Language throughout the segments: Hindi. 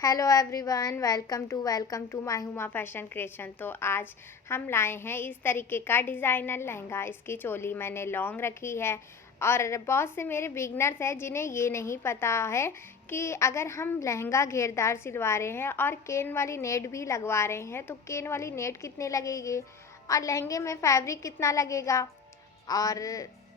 Hello everyone, welcome to my Huma fashion creation. तो आज हम लाए हैं इस तरीके का डिज़ाइनर लहंगा। इसकी चोली मैंने लॉन्ग रखी है और बहुत से मेरे बिगनर्स हैं जिन्हें ये नहीं पता है कि अगर हम लहंगा घेरदार सिलवा रहे हैं और केन वाली नेट भी लगवा रहे हैं तो केन वाली नेट कितने लगेगी और लहंगे में फैब्रिक कितना लगेगा और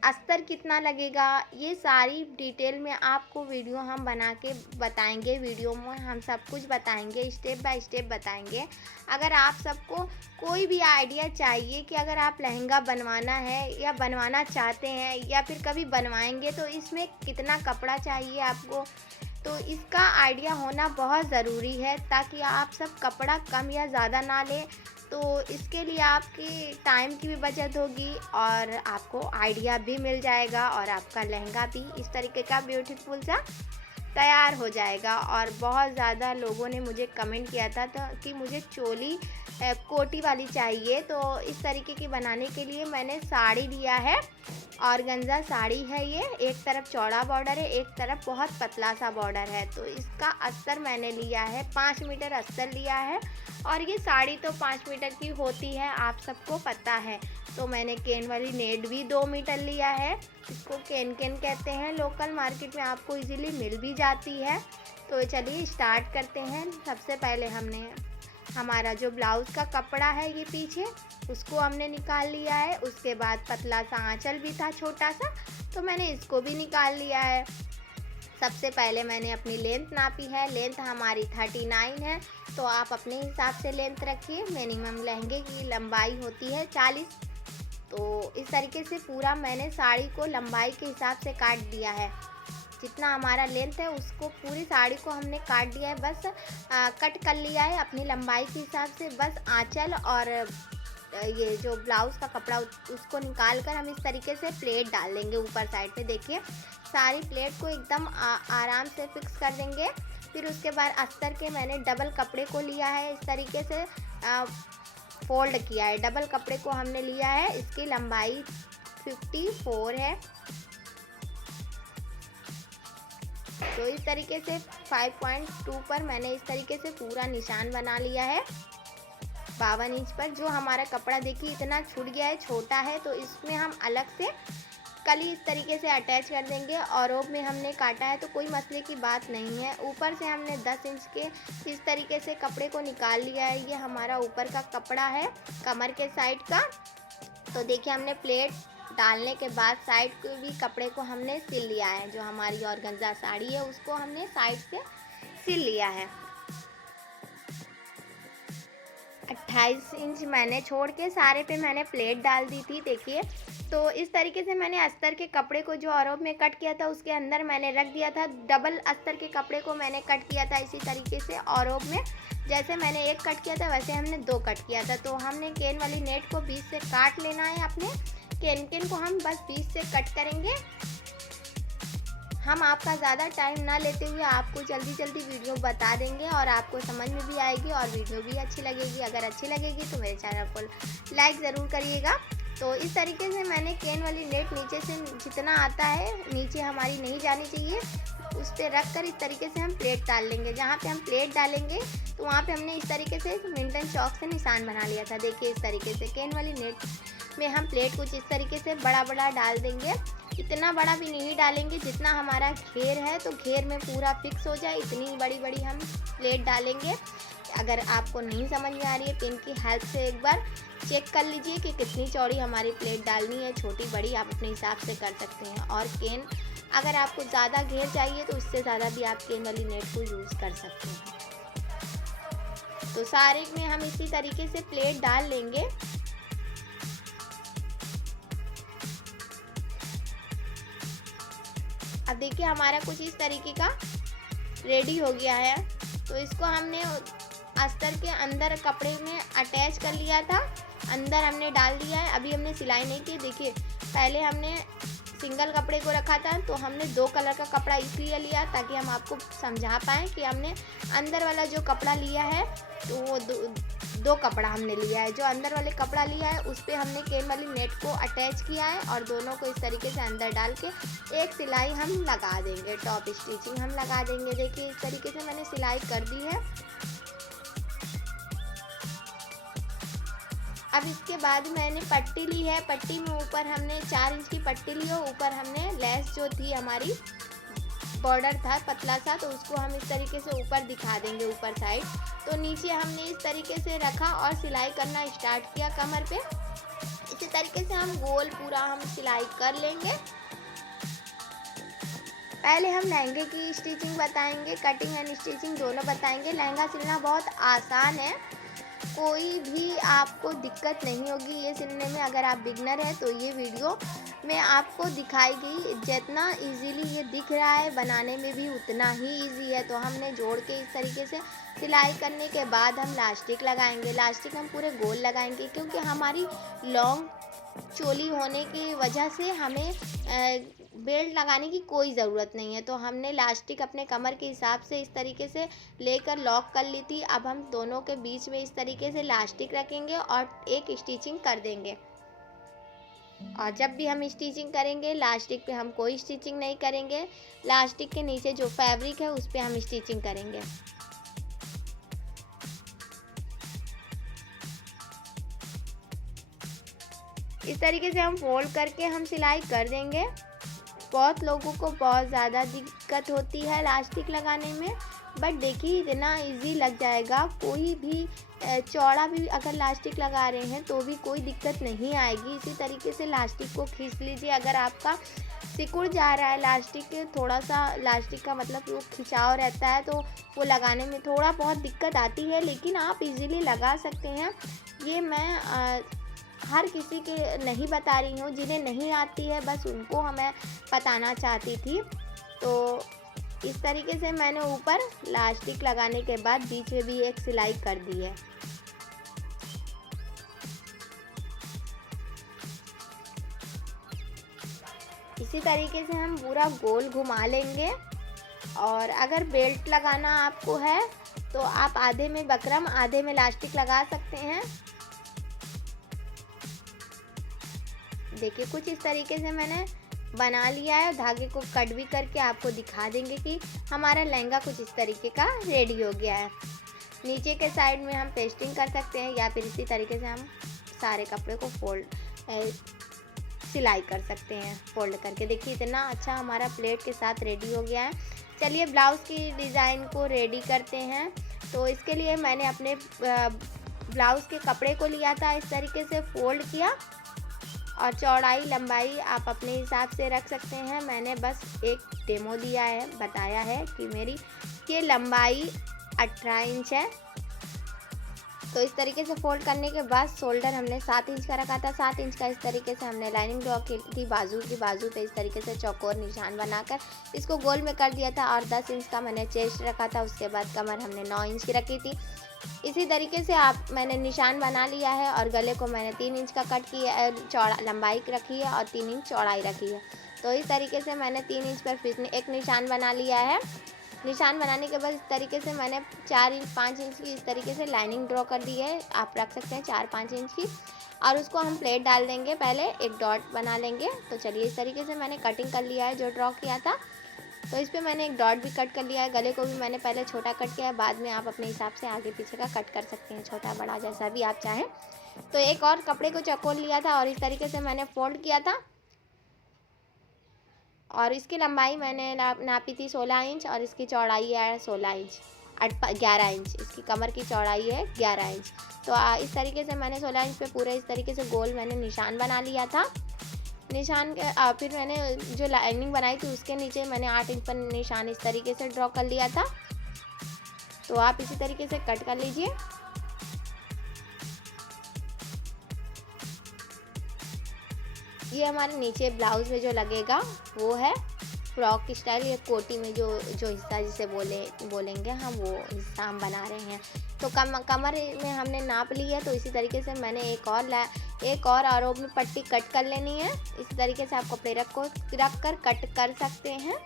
अस्तर कितना लगेगा, ये सारी डिटेल में आपको वीडियो हम बना के बताएंगे। वीडियो में हम सब कुछ बताएंगे, स्टेप बाय स्टेप बताएंगे। अगर आप सबको कोई भी आइडिया चाहिए कि अगर आप लहंगा बनवाना है या बनवाना चाहते हैं या फिर कभी बनवाएंगे तो इसमें कितना कपड़ा चाहिए आपको, तो इसका आइडिया होना बहुत ज़रूरी है ताकि आप सब कपड़ा कम या ज़्यादा ना लें। तो इसके लिए आपकी टाइम की भी बचत होगी और आपको आइडिया भी मिल जाएगा और आपका लहंगा भी इस तरीके का ब्यूटीफुल सा तैयार हो जाएगा। और बहुत ज़्यादा लोगों ने मुझे कमेंट किया था तो कि मुझे चोली कोटी वाली चाहिए, तो इस तरीके की बनाने के लिए मैंने साड़ी लिया है। ऑर्गेन्जा साड़ी है ये, एक तरफ चौड़ा बॉर्डर है, एक तरफ बहुत पतला सा बॉर्डर है। तो इसका अस्तर मैंने लिया है 5 मीटर अस्तर लिया है और ये साड़ी तो 5 मीटर की होती है, आप सबको पता है। तो मैंने केन वाली नेट भी 2 मीटर लिया है। इसको केन कहते हैं, लोकल मार्केट में आपको इजीली मिल भी जाती है। तो चलिए स्टार्ट करते हैं। सबसे पहले हमने हमारा जो ब्लाउज़ का कपड़ा है ये पीछे उसको हमने निकाल लिया है। उसके बाद पतला सा आंचल भी था छोटा सा, तो मैंने इसको भी निकाल लिया है। सबसे पहले मैंने अपनी लेंथ नापी है। लेंथ हमारी 39 है, तो आप अपने हिसाब से लेंथ रखिए। मिनिमम लहंगे की लंबाई होती है 40। तो इस तरीके से पूरा मैंने साड़ी को लंबाई के हिसाब से काट दिया है। जितना हमारा लेंथ है उसको पूरी साड़ी को हमने काट दिया है, बस कट कर लिया है अपनी लंबाई के हिसाब से। बस आंचल और ये जो ब्लाउज़ का कपड़ा उसको निकाल कर हम इस तरीके से प्लेट डाल देंगे ऊपर साइड पे। देखिए सारी प्लेट को एकदम आराम से फिक्स कर देंगे। फिर उसके बाद अस्तर के मैंने डबल कपड़े को लिया है, इस तरीके से फोल्ड किया है। डबल कपड़े को हमने लिया है, इसकी लंबाई 54 है। तो इस तरीके से 5.2 पर मैंने इस तरीके से पूरा निशान बना लिया है 52 इंच पर। जो हमारा कपड़ा देखिए इतना छूट गया है, छोटा है, तो इसमें हम अलग से कली इस तरीके से अटैच कर देंगे। और ओब में हमने काटा है तो कोई मसले की बात नहीं है। ऊपर से हमने 10 इंच के इस तरीके से कपड़े को निकाल लिया है। ये हमारा ऊपर का कपड़ा है कमर के साइड का। तो देखिए हमने प्लेट डालने के बाद साइड के भी कपड़े को हमने सिल लिया है। जो हमारी ऑर्गेन्जा साड़ी है उसको हमने साइड से सिल लिया है। 28 इंच मैंने छोड़ के सारे पे मैंने प्लेट डाल दी थी। देखिए तो इस तरीके से मैंने अस्तर के कपड़े को जो अरोब में कट किया था उसके अंदर मैंने रख दिया था। डबल अस्तर के कपड़े को मैंने कट किया था इसी तरीके से अरोब में। जैसे मैंने एक कट किया था वैसे हमने 2 कट किया था। तो हमने केन वाली नेट को बीच से काट लेना है। अपने केन को हम बस बीच से कट करेंगे। हम आपका ज़्यादा टाइम ना लेते हुए आपको जल्दी वीडियो बता देंगे और आपको समझ में भी आएगी और वीडियो भी अच्छी लगेगी। अगर अच्छी लगेगी तो मेरे चैनल को लाइक ज़रूर करिएगा। तो इस तरीके से मैंने केन वाली नेट नीचे से जितना आता है नीचे हमारी नहीं जानी चाहिए, उस पर रख कर इस तरीके से हम प्लेट डाल लेंगे। जहाँ पे हम प्लेट डालेंगे तो वहाँ पे हमने इस तरीके से मिल्टन चौक से निशान बना लिया था। देखिए इस तरीके से केन वाली नेट में हम प्लेट कुछ इस तरीके से बड़ा डाल देंगे। इतना बड़ा भी नहीं डालेंगे, जितना हमारा घेर है तो घेर में पूरा फिक्स हो जाए इतनी बड़ी हम प्लेट डालेंगे। अगर आपको नहीं समझ में आ रही है, पिन की हेल्प से एक बार चेक कर लीजिए कि कितनी चौड़ी हमारी प्लेट डालनी है। छोटी बड़ी आप अपने हिसाब से कर सकते हैं। और केन अगर आपको ज़्यादा घेर चाहिए तो उससे ज़्यादा भी आप केन वाली नेट को यूज़ कर सकते हैं। तो सारे में हम इसी तरीके से प्लेट डाल लेंगे। अब देखिए हमारा कुछ इस तरीके का रेडी हो गया है। तो इसको हमने अस्तर के अंदर कपड़े में अटैच कर लिया था, अंदर हमने डाल दिया है। अभी हमने सिलाई नहीं की। देखिए पहले हमने सिंगल कपड़े को रखा था, तो हमने 2 कलर का कपड़ा इसलिए लिया ताकि हम आपको समझा पाएँ कि हमने अंदर वाला जो कपड़ा लिया है तो वो दो कपड़ा हमने लिया है। जो अंदर वाले कपड़ा लिया है उस पे हमने केन वाली नेट को अटैच किया है और दोनों को इस तरीके से अंदर डाल के एक सिलाई हम लगा देंगे, टॉप स्टिचिंग हम लगा देंगे। देखिए इस तरीके से मैंने सिलाई कर दी है। अब इसके बाद मैंने पट्टी ली है, पट्टी में ऊपर हमने 4 इंच की पट्टी ली और ऊपर हमने लेस जो थी हमारी बॉर्डर था पतला सा, तो उसको हम इस तरीके से ऊपर दिखा देंगे ऊपर साइड। तो नीचे हमने इस तरीके से रखा और सिलाई करना स्टार्ट किया कमर पे। इसी तरीके से हम गोल पूरा हम सिलाई कर लेंगे। पहले हम लहंगे की स्टिचिंग बताएंगे, कटिंग एंड स्टिचिंग दोनों बताएंगे। लहंगा सिलना बहुत आसान है, कोई भी आपको दिक्कत नहीं होगी ये सिलने में। अगर आप बिगनर हैं तो ये वीडियो में आपको दिखाई गई जितना इजीली ये दिख रहा है बनाने में भी उतना ही इजी है। तो हमने जोड़ के इस तरीके से सिलाई करने के बाद हम लास्टिक लगाएंगे। लास्टिक हम पूरे गोल लगाएंगे क्योंकि हमारी लॉन्ग चोली होने की वजह से हमें बेल्ट लगाने की कोई ज़रूरत नहीं है। तो हमने लास्टिक अपने कमर के हिसाब से इस तरीके से लेकर लॉक कर ली थी। अब हम दोनों के बीच में इस तरीके से लास्टिक रखेंगे और एक स्टिचिंग कर देंगे। और जब भी हम स्टिचिंग करेंगे लास्टिक पे हम कोई स्टिचिंग नहीं करेंगे, लास्टिक के नीचे जो फैब्रिक है उस पे हम स्टिचिंग करेंगे। इस तरीके से हम फोल्ड करके हम सिलाई कर देंगे। बहुत लोगों को बहुत ज़्यादा दिक्कत होती है लास्टिक लगाने में, बट देखिए इतना इजी लग जाएगा। कोई भी चौड़ा भी अगर लास्टिक लगा रहे हैं तो भी कोई दिक्कत नहीं आएगी। इसी तरीके से लास्टिक को खींच लीजिए। अगर आपका सिकुड़ जा रहा है लास्टिक, थोड़ा सा लास्टिक का मतलब वो खिंचाव रहता है तो वो लगाने में थोड़ा बहुत दिक्कत आती है, लेकिन आप इजीली लगा सकते हैं। ये मैं हर किसी के नहीं बता रही हूँ, जिन्हें नहीं आती है बस उनको हमें बताना चाहती थी। तो इस तरीके से मैंने ऊपर लास्टिक लगाने के बाद बीच में भी एक सिलाई कर दी है। इसी तरीके से हम पूरा गोल घुमा लेंगे। और अगर बेल्ट लगाना आपको है तो आप आधे में बकरम आधे में लास्टिक लगा सकते हैं। देखिए कुछ इस तरीके से मैंने बना लिया है। धागे को कट भी करके आपको दिखा देंगे कि हमारा लहंगा कुछ इस तरीके का रेडी हो गया है। नीचे के साइड में हम पेस्टिंग कर सकते हैं या फिर इसी तरीके से हम सारे कपड़े को सिलाई कर सकते हैं फोल्ड करके। देखिए इतना अच्छा हमारा प्लेट के साथ रेडी हो गया है। चलिए ब्लाउज़ की डिज़ाइन को रेडी करते हैं। तो इसके लिए मैंने अपने ब्लाउज़ के कपड़े को लिया था, इस तरीके से फोल्ड किया और चौड़ाई लंबाई आप अपने हिसाब से रख सकते हैं। मैंने बस एक डेमो दिया है, बताया है कि मेरी ये लंबाई 18 इंच है। तो इस तरीके से फोल्ड करने के बाद शोल्डर हमने 7 इंच का रखा था। 7 इंच का इस तरीके से हमने लाइनिंग ड्रॉ की थी। की बाजू पे इस तरीके से चौकोर निशान बनाकर इसको गोल में कर दिया था। और 10 इंच का मैंने चेस्ट रखा था। उसके बाद कमर हमने 9 इंच की रखी थी। इसी तरीके से मैंने निशान बना लिया है और गले को मैंने 3 इंच का कट किया, चौड़ा लंबाई रखी है और 3 इंच चौड़ाई रखी है। तो इस तरीके से मैंने 3 इंच पर फिर एक निशान बना लिया है। निशान बनाने के बाद इस तरीके से मैंने 4 इंच 5 इंच की इस तरीके से लाइनिंग ड्रॉ कर दी है। आप रख सकते हैं 4-5 इंच की। और उसको हम प्लेट डाल देंगे, पहले एक डॉट बना लेंगे। तो चलिए इस तरीके से मैंने कटिंग कर लिया है जो ड्रॉ किया था। तो इस पे मैंने एक डॉट भी कट कर लिया है। गले को भी मैंने पहले छोटा कट किया है, बाद में आप अपने हिसाब से आगे पीछे का कट कर सकते हैं, छोटा बड़ा जैसा भी आप चाहें। तो एक और कपड़े को चौकोर लिया था और इस तरीके से मैंने फोल्ड किया था। और इसकी लंबाई मैंने नापी थी 16 इंच और इसकी चौड़ाई है 16 इंच 11 इंच। इसकी कमर की चौड़ाई है 11 इंच। तो इस तरीके से मैंने 16 इंच पे पूरे इस तरीके से गोल मैंने निशान बना लिया था। निशान के फिर मैंने जो लाइनिंग बनाई थी उसके नीचे मैंने 8 इंच पर निशान इस तरीके से ड्रॉ कर लिया था। तो आप इसी तरीके से कट कर लीजिए। ये हमारे नीचे ब्लाउज में जो लगेगा वो है। फ्रॉक स्टाइल या कोटी में जो जो हिस्सा जिसे बोलेंगे हम, वो हिस्सा हम बना रहे हैं। तो कमर में हमने नाप ली है, तो इसी तरीके से मैंने एक और वो में पट्टी कट कर लेनी है। इसी तरीके से आप कपड़े रख कर कट कर सकते हैं।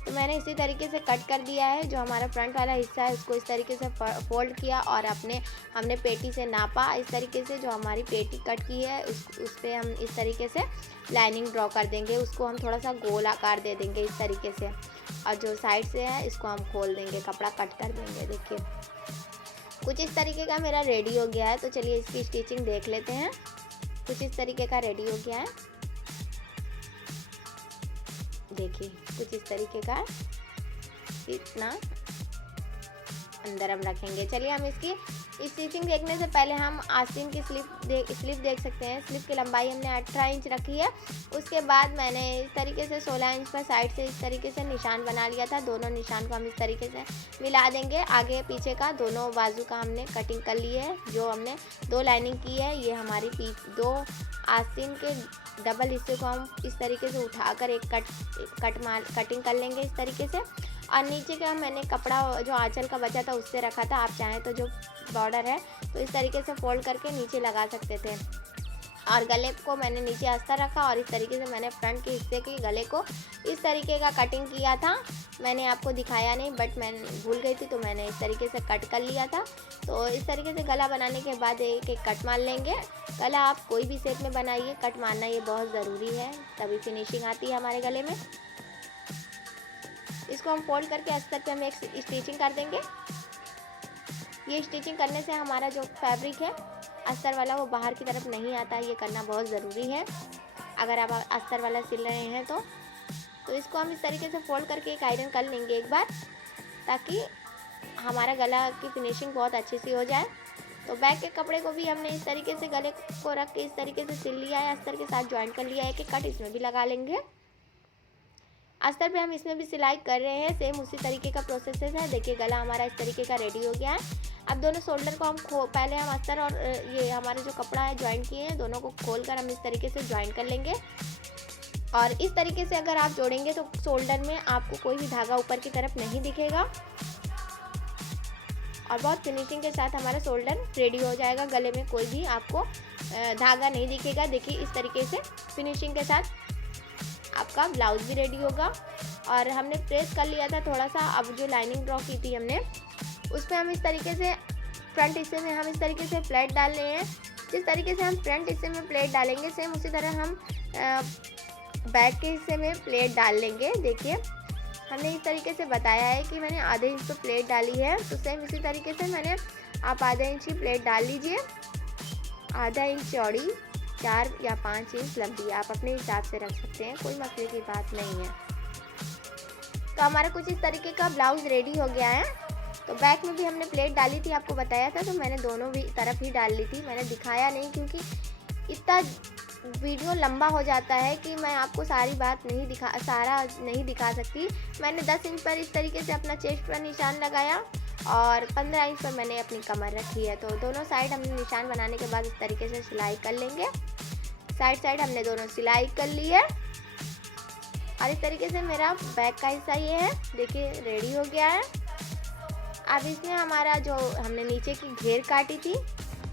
तो मैंने इसी तरीके से कट कर दिया है। जो हमारा फ्रंट वाला हिस्सा है उसको इस तरीके से फोल्ड किया और हमने पेटी से नापा। इस तरीके से जो हमारी पेटी कट की है उस पे हम इस तरीके से लाइनिंग ड्रॉ कर देंगे। उसको हम थोड़ा सा गोल आकार दे देंगे इस तरीके से, और जो साइड से है इसको हम खोल देंगे, कपड़ा कट कर देंगे। देखिए कुछ इस तरीके का मेरा रेडी हो गया है। तो चलिए इसकी स्टिचिंग देख लेते हैं। कुछ इस तरीके का रेडी हो गया है। देखिए कुछ इस तरीके का इतना अंदर हम रखेंगे। चलिए हम इसकी स्टिचिंग देखने से पहले हम आस्तीन की स्लिप देख सकते हैं। स्लिप की लंबाई हमने 18 इंच रखी है। उसके बाद मैंने इस तरीके से 16 इंच पर साइड से इस तरीके से निशान बना लिया था। दोनों निशान को हम इस तरीके से मिला देंगे। आगे पीछे का दोनों बाजू का हमने कटिंग कर ली है। जो हमने 2 लाइनिंग की है, ये हमारी 2 आस्तीन के डबल हिस्से को हम इस तरीके से उठाकर एक कटिंग कर लेंगे इस तरीके से। और नीचे का मैंने कपड़ा जो आंचल का बचा था उससे रखा था। आप चाहें तो जो बॉर्डर है तो इस तरीके से फोल्ड करके नीचे लगा सकते थे। और गले को मैंने नीचे अस्तर रखा और इस तरीके से मैंने फ्रंट के हिस्से के गले को इस तरीके का कटिंग किया था। मैंने आपको दिखाया नहीं, बट मैं भूल गई थी, तो मैंने इस तरीके से कट कर लिया था। तो इस तरीके से गला बनाने के बाद एक एक कट मार लेंगे। गला आप कोई भी शेप में बनाइए, कट मारना ये बहुत ज़रूरी है, तभी फिनिशिंग आती है हमारे गले में। इसको हम फोल्ड करके अस्तर पे हम एक स्टिचिंग कर देंगे। ये स्टिचिंग करने से हमारा जो फैब्रिक है अस्तर वाला वो बाहर की तरफ नहीं आता है। ये करना बहुत ज़रूरी है अगर आप अस्तर वाला सिल रहे हैं तो इसको हम इस तरीके से फोल्ड करके एक आयरन कर लेंगे एक बार, ताकि हमारा गला की फिनिशिंग बहुत अच्छी सी हो जाए। तो बैक के कपड़े को भी हमने इस तरीके से गले को रख के इस तरीके से सिल लिया है। अस्तर के साथ ज्वाइंट कर लिया है कि कट इसमें भी लगा लेंगे। अस्तर पे हम इसमें भी सिलाई कर रहे हैं, सेम उसी तरीके का प्रोसेस है। देखिए गला हमारा इस तरीके का रेडी हो गया है। अब दोनों शोल्डर को हम पहले हम अस्तर और ये हमारे जो कपड़ा है ज्वाइंट किए हैं, दोनों को खोलकर हम इस तरीके से ज्वाइंट कर लेंगे। और इस तरीके से अगर आप जोड़ेंगे तो शोल्डर में आपको कोई भी धागा ऊपर की तरफ नहीं दिखेगा और बहुत फिनिशिंग के साथ हमारा शोल्डर रेडी हो जाएगा। गले में कोई भी आपको धागा नहीं दिखेगा। देखिए इस तरीके से फिनिशिंग के साथ आपका ब्लाउज भी रेडी होगा। और हमने प्रेस कर लिया था थोड़ा सा। अब जो लाइनिंग ड्रॉ की थी हमने, उस पर हम इस तरीके से फ्रंट हिस्से में हम इस तरीके से प्लेट डाल रहे हैं। जिस तरीके से हम फ्रंट हिस्से में प्लेट डालेंगे, सेम उसी तरह हम बैक के हिस्से में प्लेट डाल लेंगे। देखिए हमने इस तरीके से बताया है कि मैंने आधे इंच पर प्लेट डाली है, तो सेम इसी तरीके से आप आधा इंच की प्लेट डाल लीजिए। आधा इंच चौड़ी, 4 या 5 इंच लंबी, आप अपने हिसाब से रख सकते हैं, कोई मसले की बात नहीं है। तो हमारा कुछ इस तरीके का ब्लाउज रेडी हो गया है। तो बैक में भी हमने प्लेट डाली थी, आपको बताया था, तो मैंने दोनों भी तरफ ही डाल ली थी। मैंने दिखाया नहीं क्योंकि इतना वीडियो लंबा हो जाता है कि मैं आपको सारा नहीं दिखा सकती। मैंने 10 इंच पर इस तरीके से अपना चेस्ट पर निशान लगाया और 15 इंच पर मैंने अपनी कमर रखी है। तो दोनों साइड हमने निशान बनाने के बाद इस तरीके से सिलाई कर लेंगे। साइड हमने दोनों सिलाई कर ली है। और इस तरीके से मेरा बैक का हिस्सा ये है, देखिए रेडी हो गया है। अब इसमें हमारा जो हमने नीचे की घेर काटी थी,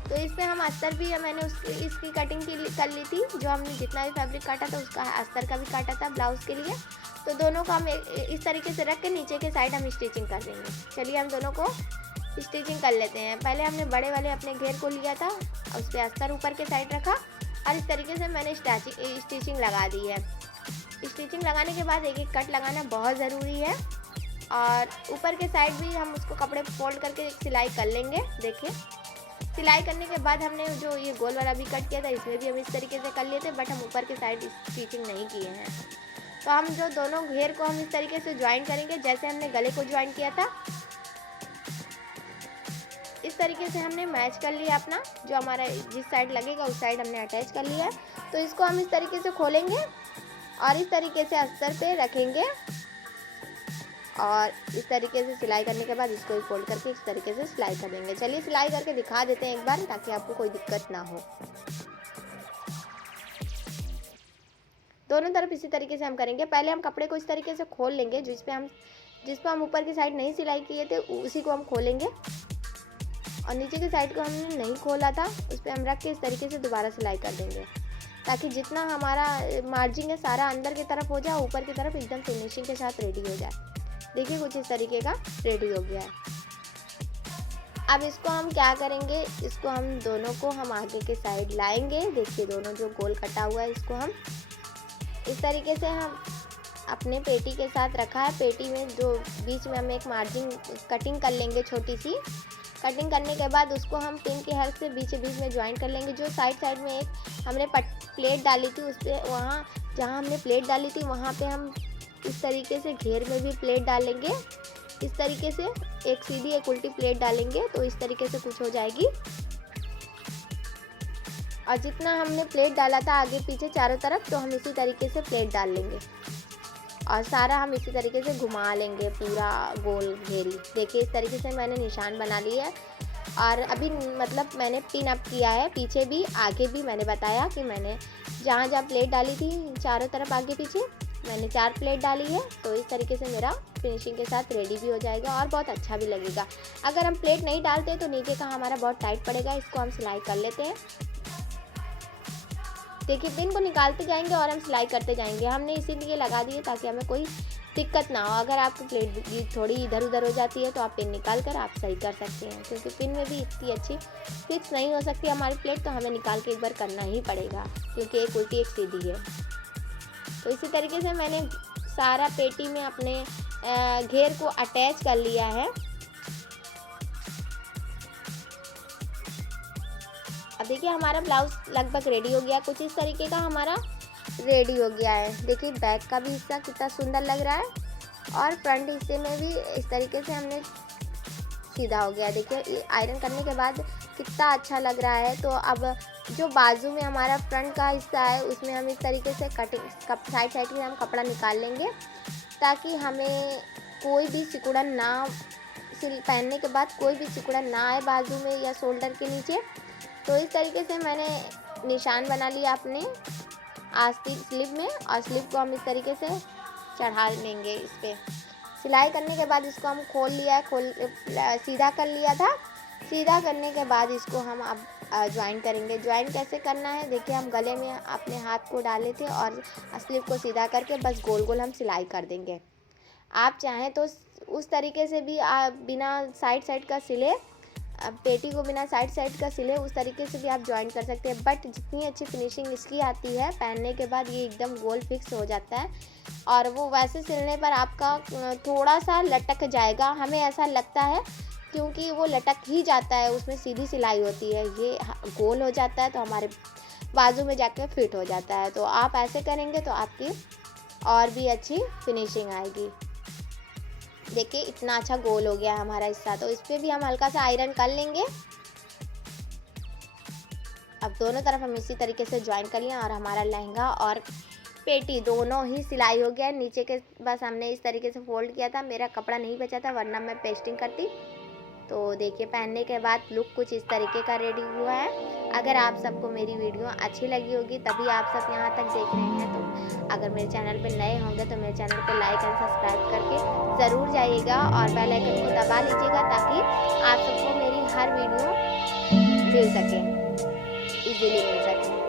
तो इसमें हम अस्तर भी मैंने इसकी कटिंग कर ली थी। जो हमने जितना भी फैब्रिक काटा था उसका अस्तर का भी काटा था ब्लाउज़ के लिए। तो दोनों को हम इस तरीके से रख के नीचे के साइड हम स्टिचिंग कर देंगे। चलिए हम दोनों को स्टिचिंग कर लेते हैं। पहले हमने बड़े वाले अपने घेर को लिया था, उस पर अस्तर ऊपर के साइड रखा और इस तरीके से मैंने स्टिचिंग लगा दी है। स्टिचिंग लगाने के बाद एक एक कट लगाना बहुत ज़रूरी है। और ऊपर के साइड भी हम उसको कपड़े फोल्ड करके सिलाई कर लेंगे। देखिए सिलाई करने के बाद हमने जो ये गोल वाला भी कट किया था, इसमें भी हम इस तरीके से कर लिए थे, बट हम ऊपर के साइड स्टिचिंग नहीं किए हैं। तो हम जो दोनों घेर को हम इस तरीके से ज्वाइन करेंगे जैसे हमने गले को ज्वाइन किया था। इस तरीके से हमने मैच कर लिया अपना, जो हमारा जिस साइड लगेगा उस साइड हमने अटैच कर लिया है। तो इसको हम इस तरीके से खोलेंगे और इस तरीके से अस्तर पे रखेंगे और इस तरीके से सिलाई करने के बाद इसको फोल्ड करके इस तरीके से सिलाई कर देंगे। चलिए सिलाई करके दिखा देते हैं एक बार, ताकि आपको कोई दिक्कत ना हो। दोनों तरफ इसी तरीके से हम करेंगे। पहले हम कपड़े को इस तरीके से खोल लेंगे, जिस पे हम ऊपर की साइड नहीं सिलाई किए थे उसी को हम खोलेंगे, और नीचे की साइड को हमने नहीं खोला था उस पर हम रख के इस तरीके से दोबारा सिलाई कर देंगे, ताकि जितना हमारा मार्जिन है सारा अंदर की तरफ हो जाए, ऊपर की तरफ एकदम फिनिशिंग के साथ रेडी हो जाए। देखिए कुछ इस तरीके का रेडी हो गया है। अब इसको हम क्या करेंगे, इसको हम दोनों को हम आगे के साइड लाएंगे। देखिए दोनों जो गोल कटा हुआ है इसको हम इस तरीके से हम अपने पेटी के साथ रखा है। पेटी में जो बीच में हम एक मार्जिन कटिंग कर लेंगे, छोटी सी कटिंग करने के बाद उसको हम पिन की हेल्प से बीच में ज्वाइन कर लेंगे। जो साइड में एक हमने प्लेट डाली थी उस पर, वहाँ जहाँ हमने प्लेट डाली थी वहाँ पे हम इस तरीके से घेर में भी प्लेट डालेंगे। इस तरीके से एक सीधी एक उल्टी प्लेट डालेंगे तो इस तरीके से कुछ हो जाएगी। और जितना हमने प्लेट डाला था आगे पीछे चारों तरफ, तो हम इसी तरीके से प्लेट डाल लेंगे और सारा हम इसी तरीके से घुमा लेंगे पूरा गोल घेरी। देखिए इस तरीके से मैंने निशान बना लिया है। और अभी मतलब मैंने पिन अप किया है, पीछे भी आगे भी। मैंने बताया कि मैंने जहाँ जहाँ प्लेट डाली थी चारों तरफ आगे पीछे मैंने 4 प्लेट डाली है, तो इस तरीके से मेरा फिनिशिंग के साथ रेडी भी हो जाएगा और बहुत अच्छा भी लगेगा। अगर हम प्लेट नहीं डालते तो नीचे का हमारा बहुत टाइट पड़ेगा। इसको हम सिलाई कर लेते हैं। देखिए पिन को निकालते जाएंगे और हम सिलाई करते जाएंगे। हमने इसीलिए लगा दिए ताकि हमें कोई दिक्कत ना हो। अगर आपकी प्लेट थोड़ी इधर उधर हो जाती है तो आप पिन निकाल कर आप सही कर सकते हैं, क्योंकि पिन में भी इतनी अच्छी फिक्स नहीं हो सकती हमारी प्लेट, तो हमें निकाल के एक बार करना ही पड़ेगा, क्योंकि एक उल्टी एक सीधी है। तो इसी तरीके से मैंने सारा पेटी में अपने घेर को अटैच कर लिया है। अब देखिए हमारा ब्लाउज लगभग रेडी हो गया, कुछ इस तरीके का हमारा रेडी हो गया है। देखिए बैक का भी हिस्सा कितना सुंदर लग रहा है और फ्रंट हिस्से में भी इस तरीके से हमने सीधा हो गया। देखिए आयरन करने के बाद कितना अच्छा लग रहा है। तो अब जो बाजू में हमारा फ्रंट का हिस्सा है उसमें हम इस तरीके से साइड में हम कपड़ा निकाल लेंगे, ताकि हमें कोई भी सिकुड़न ना, पहनने के बाद कोई भी सिकुड़न ना आए बाजू में या शोल्डर के नीचे। तो इस तरीके से मैंने निशान बना लिया अपने आस्तीन स्लीव में, और स्लीव को हम इस तरीके से चढ़ा लेंगे इस पर। सिलाई करने के बाद इसको हम खोल लिया है, सीधा कर लिया था। सीधा करने के बाद इसको हम अब ज्वाइन करेंगे। ज्वाइन कैसे करना है, देखिए हम गले में अपने हाथ को डाले थे और स्लीव को सीधा करके बस गोल गोल हम सिलाई कर देंगे। आप चाहें तो उस तरीके से भी बिना साइड का सिले, पेटी को बिना साइड का सिले उस तरीके से भी आप ज्वाइन कर सकते हैं। बट जितनी अच्छी फिनिशिंग इसकी आती है, पहनने के बाद ये एकदम गोल फिक्स हो जाता है और वो वैसे सिलने पर आपका थोड़ा सा लटक जाएगा, हमें ऐसा लगता है, क्योंकि वो लटक ही जाता है, उसमें सीधी सिलाई होती है। ये गोल हो जाता है तो हमारे बाजू में जाकर फिट हो जाता है। तो आप ऐसे करेंगे तो आपकी और भी अच्छी फिनिशिंग आएगी। देखिए इतना अच्छा गोल हो गया हमारा हिस्सा। तो इस पर भी हम हल्का सा आयरन कर लेंगे। अब दोनों तरफ हम इसी तरीके से ज्वाइन कर लिया और हमारा लहंगा और पेटी दोनों ही सिलाई हो गया। नीचे के बस हमने इस तरीके से फोल्ड किया था, मेरा कपड़ा नहीं बचा था वरना मैं पेस्टिंग करती। तो देखिए पहनने के बाद लुक कुछ इस तरीके का रेडी हुआ है। अगर आप सबको मेरी वीडियो अच्छी लगी होगी तभी आप सब यहाँ तक देख रहे हैं। तो अगर मेरे चैनल पर नए होंगे तो मेरे चैनल को लाइक एंड सब्सक्राइब करके ज़रूर जाइएगा और बेल आइकन को दबा लीजिएगा, ताकि आप सबको मेरी हर वीडियो मिल सके, इजीली मिल सके।